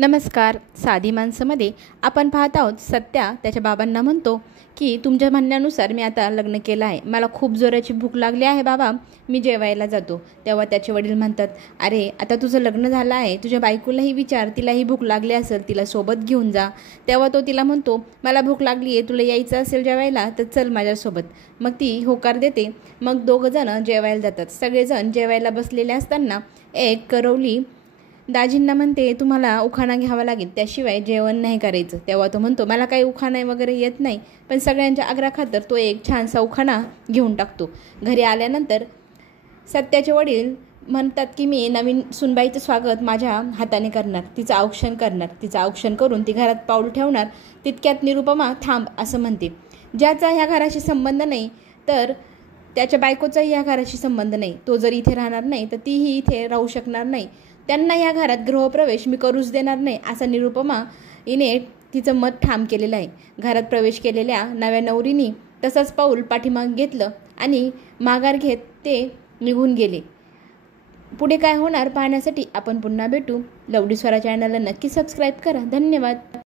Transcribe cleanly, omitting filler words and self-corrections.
नमस्कार. साधी माणसामध्ये आपण पाहत आहोत सत्या त्याच्या बाबांना म्हणतो की तुमच्या म्हणण्यानुसार मी आता लग्न केलं आहे, मला खूप जोराची भूक लागली आहे बाबा, मी जेवायला जातो. तेव्हा त्याचे वडील म्हणतात, अरे आता तुझं लग्न झालं आहे, तुझ्या बायकोलाही विचार, तिलाही भूक लागली असेल, तिला सोबत घेऊन जा. तेव्हा तो तिला म्हणतो, मला भूक लागली आहे, तुला यायचं असेल जेवायला तर चल माझ्यासोबत. मग ती होकार देते. मग दोघंजणं जेवायला जातात. सगळेजण जेवायला बसलेले असताना एक करवली दाजींना म्हणते, तुम्हाला उखाणा घ्यावा लागेल, त्याशिवाय जेवण नाही करायचं. तेव्हा तो म्हणतो, मला काही उखाणा वगैरे येत नाही, पण सगळ्यांच्या आग्रहाखातर तो एक छानसा उखाणा घेऊन टाकतो. घरी आल्यानंतर सत्याचे वडील म्हणतात की मी नवीन सुनबाईचं स्वागत माझ्या हाताने करणार, तिचं औक्षण करणार, तिचं औक्षण करून ती घरात पाऊल ठेवणार. तितक्यात निरुपमा थांब असं म्हणते. ज्याचा ह्या घराशी संबंध नाही तर त्याच्या बायकोचाही ह्या घराशी संबंध नाही, तो जर इथे राहणार नाही तर तीही इथे राहू शकणार नाही, त्यांना या घरात गृहप्रवेश मी करूच देणार नाही, असा निरुपमा हिने तिचं मत ठाम केलेलं आहे. घरात प्रवेश केलेल्या नव्या नवरीनी तसंच पाऊल पाठीमाग घेतलं आणि माघार घेत ते निघून गेले. पुढे काय होणार पाहण्यासाठी आपण पुन्हा भेटू. लवडी स्वरा चॅनलला नक्की सबस्क्राईब करा. धन्यवाद.